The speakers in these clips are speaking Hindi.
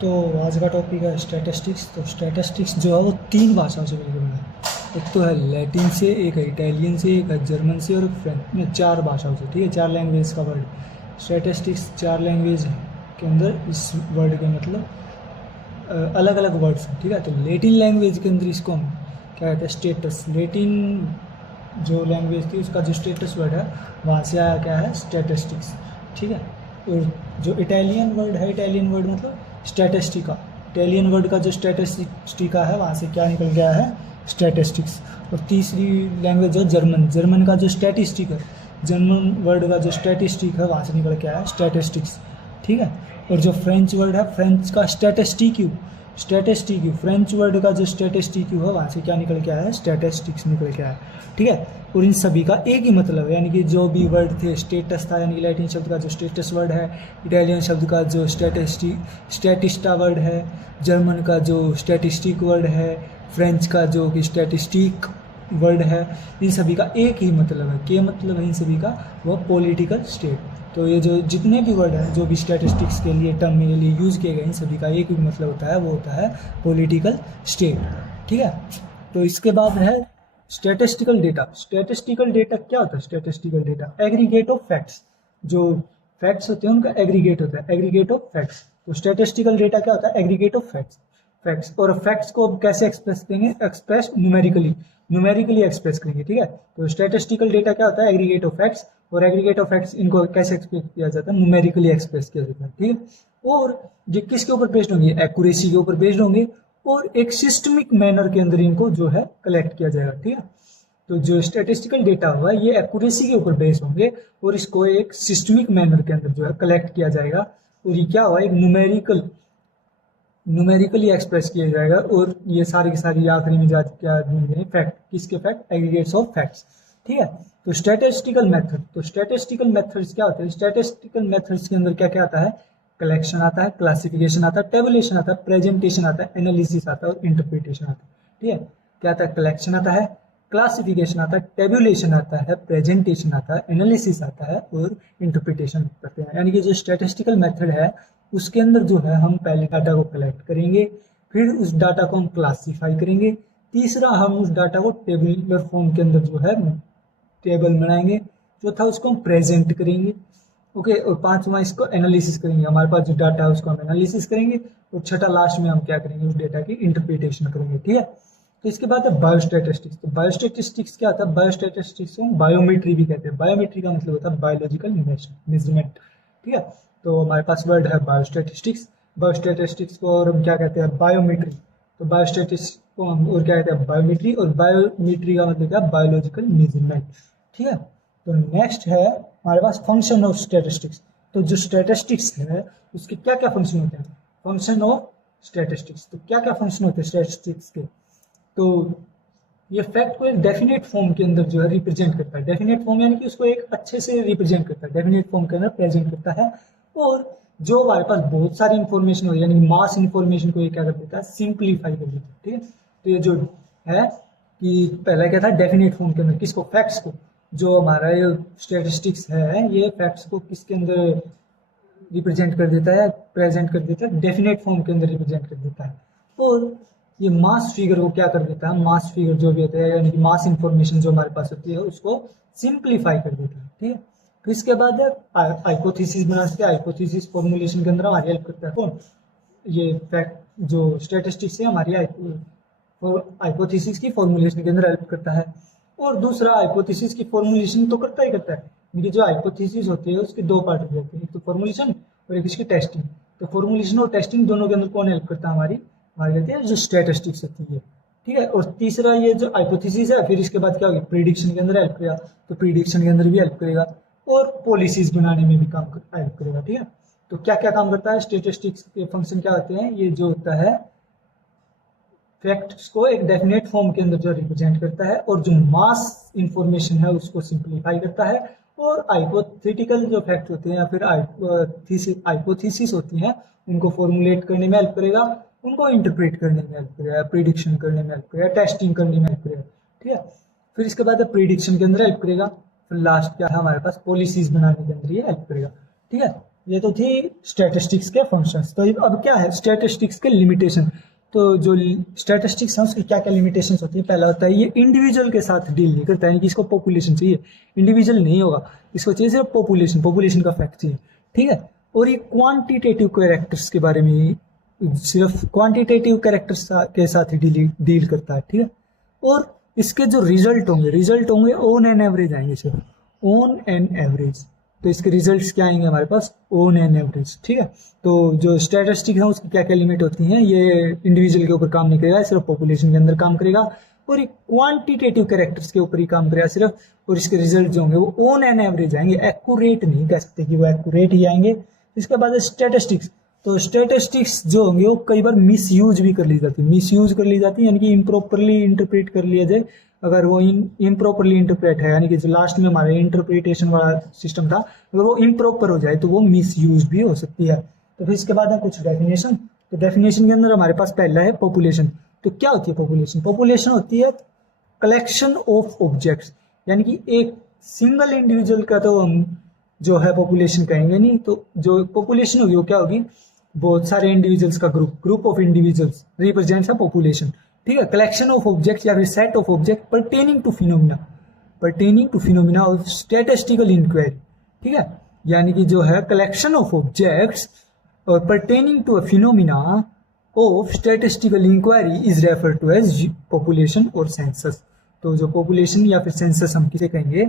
तो आज का टॉपिक है स्टैटिस्टिक्स। तो स्टैटिस्टिक्स जो है वो 3 भाषाओं से मिलकर बना है। एक तो है लैटिन से, एक है इटालियन से, एक है जर्मन से और फ्रेंच में। 4 भाषाओं से, ठीक है, 4 लैंग्वेज का वर्ड। स्टैटिस्टिक्स 4 लैंग्वेज के अंदर इस वर्ड के मतलब अलग अलग वर्ड्स हैं, ठीक है। तो लैटिन लैंग्वेज के अंदर इसको हम क्या कहते हैं, स्टेटस। लैटिन जो लैंग्वेज थी उसका जो स्टेटस वर्ड है वहाँ से आया क्या है, स्टैटिस्टिक्स, ठीक है। और जो इटालियन वर्ड है, इटालियन वर्ड मतलब स्टैटिस्टिका। इटालियन वर्ड का जो स्टैटिस्टिका है वहाँ से क्या निकल गया है, स्टैटिस्टिक्स। और तीसरी लैंग्वेज है जर्मन। जर्मन का जो स्टैटिस्टिक है, जर्मन वर्ड का जो स्टैटिस्टिक है वहाँ से निकल के आया है स्टैटिस्टिक्स, ठीक है। और जो फ्रेंच वर्ड है, फ्रेंच का स्टैटिस्टिक्यू, स्टैटिस्टिक्यू फ्रेंच वर्ड का जो स्टैटिस्टिक्यू है वहाँ से क्या निकल के आया है, स्टैटिस्टिक्स निकल के आया है, ठीक है। और इन सभी का एक ही मतलब है, यानी कि जो भी वर्ड थे, स्टेटस था यानी कि लैटिन शब्द का जो स्टेटस वर्ड है, इटालियन शब्द का जो स्टैटिस्टा वर्ड है, जर्मन का जो स्टैटिस्टिक वर्ड है, फ्रेंच का जो कि स्टैटिस्टिक वर्ड है, इन सभी का एक ही मतलब है। क्या मतलब है इन सभी का, वह पॉलिटिकल स्टेट। तो ये जो जितने भी वर्ड हैं, जो भी स्टैटिस्टिक्स के लिए टर्म के लिए यूज़ किए गए, इन सभी का एक ही मतलब होता है, वो होता है पॉलिटिकल स्टेट, ठीक है। तो इसके बाद है स्टैटिस्टिकल डेटा। स्टैटिस्टिकल डेटा क्या होता है, statistical data aggregate of facts. जो फैक्ट्स होते हैं उनका एग्रीगेट होता है, एग्रीगेट ऑफ फैक्ट्स। तो स्टैटिस्टिकल डेटा क्या होता है, एग्रीगेट ऑफ फैक्ट्स। फैक्ट्स और फैक्ट्स को कैसे एक्सप्रेस करेंगे, एक्सप्रेस न्यूमेरिकली, न्यूमेरिकली एक्सप्रेस करेंगे, ठीक है। तो स्टैटिस्टिकल डेटा क्या होता है, एग्रीगेट ऑफ फैक्ट्स। और एग्रीगेट ऑफ फैक्ट्स इनको कैसे एक्सप्रेस किया जाता है, न्यूमेरिकली एक्सप्रेस किया जाता है, ठीक है। और ये किसके ऊपर बेस्ड होंगे, एक्यूरेसी के ऊपर बेस्ड होंगे। और एक सिस्टमिक मैनर के अंदर इनको जो है कलेक्ट किया जाएगा, ठीक है। तो जो स्टैटिस्टिकल डेटा हुआ ये एक्यूरेसी के ऊपर बेस्ड होंगे और इसको एक सिस्टमिक मैनर के अंदर जो है कलेक्ट किया जाएगा। और ये क्या हुआ, एक न्यूमेरिकली एक्सप्रेस किया जाएगा। और ये सारी की सारी आखिरी में जाके क्या बनेंगे, फैक्ट। किसके फैक्ट, एग्रीगेट्स ऑफ फैक्ट्स, ठीक है। तो स्टैटिस्टिकल मेथड, तो स्टैटिस्टिकल मेथड्स क्या होते हैं, स्टैटिस्टिकल मेथड्स के अंदर क्या क्या आता है, कलेक्शन आता है, क्लासिफिकेशन आता है, टेबुलेशन आता है, प्रेजेंटेशन आता है, एनालिसिस आता है और इंटरप्रिटेशन आता है, ठीक है। क्या आता है, कलेक्शन आता है, क्लासिफिकेशन आता है, टेबुलेशन आता है, प्रेजेंटेशन आता है, एनालिसिस आता है और इंटरप्रिटेशन करते हैं। यानी कि जो स्टैटिस्टिकल मेथड है उसके अंदर जो है हम पहले डाटा को कलेक्ट करेंगे, फिर उस डाटा को हम क्लासीफाई करेंगे, तीसरा हम उस डाटा को टेबुलर फॉर्म के अंदर जो है टेबल बनाएंगे, चौथा उसको हम प्रेजेंट करेंगे, ओके। और पांचवा इसको एनालिसिस करेंगे, हमारे पास जो डाटा है उसको हम एनालिसिस करेंगे। और छठा लास्ट में हम क्या करेंगे, उस डेटा की इंटरप्रिटेशन करेंगे, ठीक है। तो इसके बाद है बायोस्टैटिस्टिक्स। तो बायोस्टैटिस्टिक्स क्या होता है, बायोस्टैटिस्टिक्स को बायोमेट्री भी कहते हैं। बायोमेट्री का मतलब होता है बायोलॉजिकल मेजरमेंट, ठीक है। तो हमारे पास वर्ड है बायोस्टैटिस्टिक्स। बायोस्टैटिस्टिक्स को और हम क्या कहते हैं, बायोमेट्री। तो बायोस्टैटिस्टिक्स को हम और क्या कहते हैं, बायोमेट्री। और बायोमेट्री का मतलब क्या, बायोलॉजिकल मेजरमेंट, ठीक है। तो नेक्स्ट है हमारे पास फंक्शन ऑफ स्टैटिस्टिक्स। तो जो स्टैटिस्टिक्स है उसके क्या क्या फंक्शन होते हैं, फंक्शन ऑफ स्टैटिस्टिक्स। तो क्या क्या फंक्शन होते हैं स्टैटिस्टिक्स के, तो ये फैक्ट को एक डेफिनेट फॉर्म के अंदर जो है रिप्रेजेंट करता है। डेफिनेट फॉर्म यानी कि उसको एक अच्छे से रिप्रेजेंट करता है, डेफिनेट फॉर्म के अंदर प्रेजेंट करता है। और जो हमारे पास बहुत सारी इंफॉर्मेशन हो, यानी मास इंफॉर्मेशन को ये क्या कर देता है, सिंप्लीफाई कर देता है, ठीक है। तो ये जो है कि पहला क्या था, डेफिनेट फॉर्म के अंदर किसको, फैक्ट्स को। जो हमारा ये स्टैटिस्टिक्स है ये फैक्ट्स को किसके अंदर रिप्रेजेंट कर देता है, प्रेजेंट कर देता है, डेफिनेट फॉर्म के अंदर रिप्रेजेंट कर देता है। और ये मास फिगर को क्या कर देता है, मास फिगर जो भी होता है यानी कि मास इंफॉर्मेशन जो हमारे पास होती है उसको सिंप्लीफाई कर देता है, ठीक है। तो इसके बाद हाइपोथेसिस बना सकते हैं। हाइपोथेसिस फॉर्मुलेशन के अंदर हमारी हेल्प करता है कौन, ये फैक्ट जो स्टैटिस्टिक्स है हमारी हाइपोथेसिस की फॉर्मुलेशन के अंदर हेल्प करता है। और दूसरा हाइपोथेसिस की फॉर्मुलेशन तो करता ही करता है, लेकिन जो हाइपोथेसिस होती है उसके 2 पार्ट हो जाते हैं, एक तो फॉर्मुलेशन और एक इसकी टेस्टिंग। तो फॉर्मुलेशन और टेस्टिंग दोनों के अंदर कौन हेल्प करता है, हमारी कहते हैं जो स्टैटिस्टिक्स होती है, ठीक है। और तीसरा ये जो हाइपोथेसिस है, फिर इसके बाद क्या होगी, प्रिडिक्शन के अंदर हेल्प करेगा। तो प्रिडिक्शन के अंदर भी हेल्प करेगा और पॉलिसीज बनाने में भी हेल्प करेगा, ठीक है। तो क्या क्या काम करता है स्टैटिस्टिक्स के फंक्शन क्या होते हैं, ये जो होता है फैक्ट्स को एक डेफिनेट फॉर्म के अंदर जो रिप्रेजेंट करता है, और जो मास इंफॉर्मेशन है उसको सिंप्लीफाई करता है। और हाइपोथेटिकल जो फैक्ट होते हैं या फिर हाइपोथेसिस होती हैं उनको फॉर्मुलेट करने में हेल्प करेगा, उनको इंटरप्रेट करने में हेल्प करेगा, प्रिडिक्शन करने में हेल्प करेगा, टेस्टिंग करने में हेल्प करेगा, ठीक है। फिर इसके बाद प्रिडिक्शन के अंदर हेल्प करेगा। फिर लास्ट क्या है हमारे पास, पॉलिसीज बनाने के अंदर ये हेल्प करेगा, ठीक है। ये तो थी स्टैटिस्टिक्स के फंक्शंस। तो अब क्या है स्टैटिस्टिक्स के लिमिटेशन। तो जो स्टैटिस्टिक्स है उसकी क्या क्या लिमिटेशंस होती है। पहला होता है ये इंडिविजुअल के साथ डील नहीं करता, यानी कि इसको पॉपुलेशन चाहिए, इंडिविजुअल नहीं होगा, इसको चाहिए सिर्फ पॉपुलेशन, पॉपुलेशन का फैक्ट चाहिए, ठीक है। और ये क्वांटिटेटिव कैरेक्टर्स के बारे में, सिर्फ क्वांटिटेटिव कैरेक्टर्स के साथ ही डील करता है, ठीक है। और इसके जो रिजल्ट होंगे ऑन एन एवरेज आएंगे, सिर्फ ऑन एन एवरेज। तो इसके रिजल्ट्स क्या आएंगे हमारे पास, ऑन एन एवरेज, ठीक है। तो जो स्टैटिस्टिक्स है उसकी क्या क्या लिमिट होती हैं, ये इंडिविजुअल के ऊपर काम नहीं करेगा, सिर्फ पॉपुलेशन के अंदर काम करेगा। और ये क्वांटिटेटिव कैरेक्टर्स के ऊपर ही काम करेगा सिर्फ, और इसके रिजल्ट जो होंगे वो ऑन एन एवरेज आएंगे, एक्यूरेट नहीं कह सकते कि वो एक्यूरेट ही आएंगे। इसके बाद स्टैटिस्टिक्स। तो स्टैटिस्टिक्स जो होंगे वो कई बार मिस यूज भी कर ली जाती है, यानी कि इम्प्रॉपरली इंटरप्रेट कर लिया जाए। अगर वो इम्प्रॉपरली इंटरप्रेट है, यानी कि जो लास्ट में हमारा इंटरप्रिटेशन वाला सिस्टम था, अगर वो इम्प्रॉपर हो जाए तो वो मिस यूज भी हो सकती है। तो फिर इसके बाद है कुछ डेफिनेशन। तो डेफिनेशन के अंदर हमारे पास पहला है पॉपुलेशन। तो क्या होती है पॉपुलेशन? पॉपुलेशन होती है कलेक्शन ऑफ ऑब्जेक्ट्स, यानी कि एक सिंगल इंडिविजुअल का तो हम जो है पॉपुलेशन कहेंगे नहीं। तो जो पॉपुलेशन होगी वो क्या होगी, बहुत सारे इंडिविजुअल्स का group of individuals represents a population, ठीक है। कलेक्शन ऑफ ऑब्जेक्ट्स या फिर set of object pertaining to phenomena of statistical inquiry, ठीक है। यानी कि जो है कलेक्शन ऑफ ऑब्जेक्ट्स और pertaining to a phenomena of statistical inquiry is refer to as population और सेंसस। तो जो पॉपुलेशन या फिर सेंसस हम किसे कहेंगे,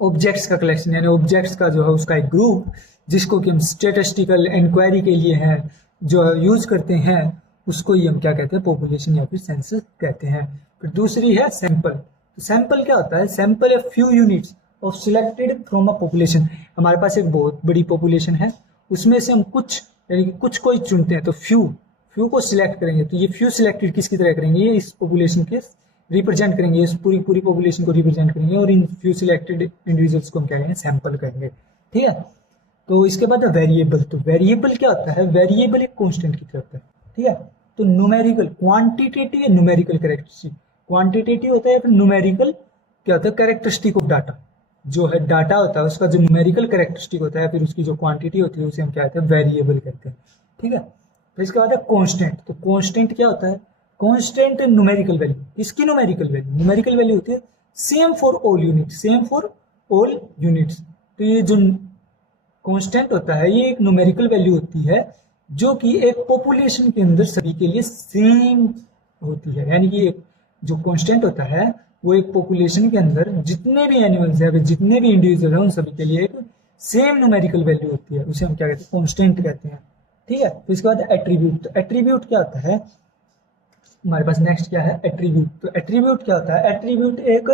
ऑब्जेक्ट्स का कलेक्शन, यानी ऑब्जेक्ट्स का जो है उसका एक ग्रुप, जिसको कि हम स्टैटिस्टिकल इंक्वायरी के लिए है जो यूज करते हैं, उसको ही हम क्या कहते हैं, पॉपुलेशन या फिर सेंसस कहते हैं। फिर दूसरी है सैंपल। तो सैंपल क्या होता है, sample a few units of selected from a population. हमारे पास एक बहुत बड़ी पॉपुलेशन है, उसमें से हम कुछ यानी कि कुछ को ही चुनते हैं, तो फ्यू को सिलेक्ट करेंगे। तो ये फ्यू सिलेक्टेड किसकी तरह करेंगे, ये इस पॉपुलेशन के रिप्रेजेंट करेंगे, इस पूरी पॉपुलेशन को रिप्रेजेंट करेंगे, और इन फ्यू सिलेक्टेड इंडिविजुअल्स को हम क्या कहेंगे, सैंपल कहेंगे, ठीक है। तो इसके बाद है वेरिएबल। तो वेरिएबल क्या होता है, वेरिएबल एक कांस्टेंट की तरह होता है, ठीक है। तो न्यूमेरिकल, क्वांटिटेटिव या न्यूमेरिकल कैरेक्टरिस्टिक, क्वांटिटेटिव होता है या फिर न्यूमेरिकल क्या होता है, कैरेक्टरिस्टिक ऑफ डाटा। जो है डाटा होता है उसका जो न्यूमेरिकल कैरेक्टरिस्टिक होता है, फिर उसकी जो क्वांटिटी होती है उसे हम क्या कहते हैं, वेरिएबल कहते हैं, ठीक है। फिर इसके बाद है कांस्टेंट। तो कांस्टेंट क्या होता है, कांस्टेंट न्यूमेरिकल वैल्यू। इसकी न्यूमेरिकल वैल्यू होती है सेम फॉर ऑल यूनिट्स। तो ये जो कांस्टेंट होता है ये एक न्यूमेरिकल वैल्यू होती है जो कि एक पॉपुलेशन के अंदर सभी के लिए सेम होती है। यानी कि एक जो कांस्टेंट होता है वो एक पॉपुलेशन के अंदर जितने भी एनिमल्स हैं, जितने भी इंडिविजुअल हैं, उन सभी के लिए एक सेम न्यूमेरिकल वैल्यू होती है, उसे हम क्या कहते हैं, कांस्टेंट कहते हैं, ठीक है। तो इसके बाद एट्रीब्यूट। तो एट्रीब्यूट क्या होता है, हमारे पास नेक्स्ट क्या है, एट्रीब्यूट। तो एट्रीब्यूट क्या होता है, एट्रीब्यूट एक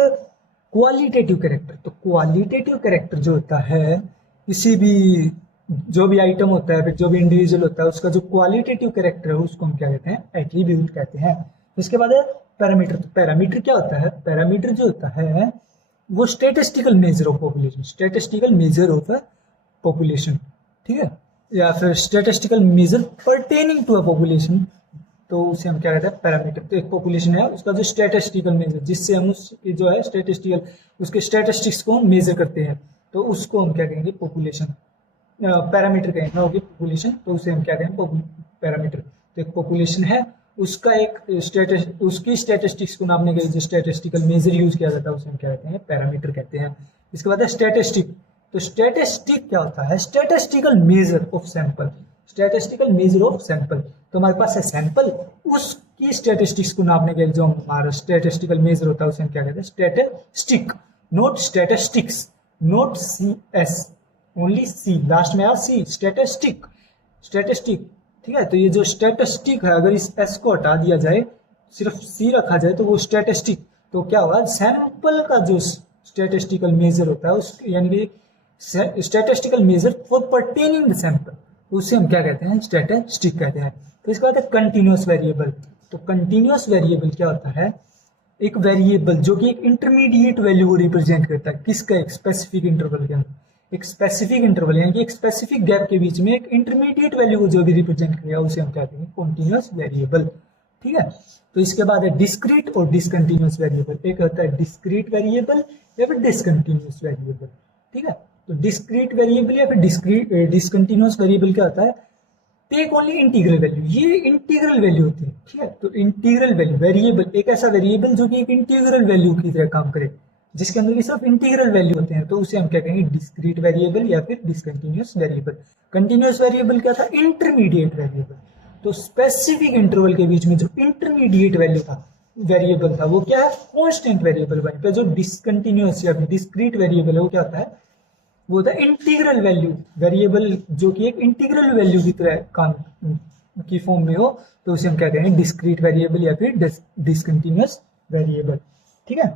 क्वालिटेटिव कैरेक्टर। तो क्वालिटेटिव कैरेक्टर जो होता है, किसी भी जो भी आइटम होता है, फिर जो भी इंडिविजुअल होता है, उसका जो क्वालिटेटिव कैरेक्टर है उसको हम क्या कहते हैं, एट्रीब्यूट कहते हैं। इसके बाद है पैरामीटर। तो पैरामीटर क्या होता है, पैरामीटर जो होता है वो स्टैटिस्टिकल मेजर ऑफ पॉपुलेशन, ठीक है, या फिर statistical measure pertaining to a population. तो उसे हम क्या कहते हैं, पैरामीटर। तो एक पॉपुलेशन है उसका जो स्टैटिस्टिकल मेजर, जिससे हम उसकी जो है उसके स्टैटिस्टिक्स को हम मेजर करते हैं, तो उसको हम क्या कहेंगे, पॉपुलेशन, पैरामीटर कहेंगे, ओके, पॉपुलेशन। तो उसे हम क्या कहेंगे, पैरामीटर। तो एक पॉपुलेशन है, उसका एक उसकी स्टैटिस्टिक्स को नापने के लिए जो स्टैटिस्टिकल मेजर यूज किया जाता है उसे हम क्या कहते हैं, पैरामीटर कहते हैं। इसके बाद है स्टैटिस्टिक। तो स्टैटिस्टिक क्या होता है, स्टैटिस्टिकल मेजर ऑफ सैंपल। तो हमारे पास है सैंपल, उसकी स्टैटिस्टिक्स को नापने के लिए जो हमारा स्टैटिस्टिकल मेजर होता है उसे हम क्या कहते हैं, statistic, not statistics, not CS, only C, last में आया C, स्टैटिस्टिक, ठीक है। तो ये जो स्टैटिस्टिक है, अगर इस S को हटा दिया जाए, सिर्फ C रखा जाए, तो वो स्टैटिस्टिक। तो क्या होगा, सैंपल का जो स्टैटिस्टिकल मेजर होता है उस, यानी कि statistical measure for pertaining the sample, उसे हम क्या कहते हैं, स्टैटिस्टिक कहते हैं। तो इसके बाद है कंटिन्यूअस वेरिएबल। तो कंटिन्यूअस वेरिएबल क्या होता है, एक वेरिएबल जो कि एक इंटरमीडिएट वैल्यू को रिप्रेजेंट करता है, किसका, एक स्पेसिफिक इंटरवल के अंदर, एक स्पेसिफिक इंटरवल यानी कि एक स्पेसिफिक गैप के बीच में एक इंटरमीडिएट वैल्यू को जो भी रिप्रेजेंट करेगा उसे हम क्या कहेंगे, कंटीन्यूअस वेरिएबल, ठीक है। तो इसके बाद है डिस्क्रीट और डिसकंटीन्यूअस वेरिएबल। एक होता है डिस्क्रीट वेरिएबल या फिर डिसकंटीन्यूअस वेरिएबल, ठीक है। तो डिस्क्रीट वेरिएबल या फिर डिसकंटिन्यूअस वेरिएबल क्या होता है, टेक ओनली इंटीग्रल वैल्यू, ये इंटीग्रल वैल्यू होती है, ठीक है। तो इंटीग्रल वैल्यू, वेरिएबल एक ऐसा वेरिएबल जो कि एक इंटीग्रल वैल्यू की तरह काम करे, जिसके अंदर की सिर्फ इंटीग्रल वैल्यू होते हैं, तो उसे हम क्या कहेंगे, डिस्क्रीट वेरिएबल या फिर डिसकंटिन्यूअस वेरिएबल। कंटिन्यूअस वेरिएबल क्या था, इंटरमीडिएट वेरिएबल। तो स्पेसिफिक इंटरवल के बीच में जो इंटरमीडिएट वैल्यू था, वेरिएबल था, वो क्या है, कांस्टेंट वेरिएबल बन गया। जो डिसकंटिन्यूअस या डिस्क्रीट वेरिएबल है वो क्या होता है, वो होता है इंटीग्रल वैल्यू वेरिएबल, जो कि एक इंटीग्रल वैल्यू की तरह काम की फॉर्म में हो, तो उसे हम क्या कहेंगे, डिस्क्रीट वेरिएबल या फिर डिसकंटिन्यूअस वेरिएबल, ठीक है।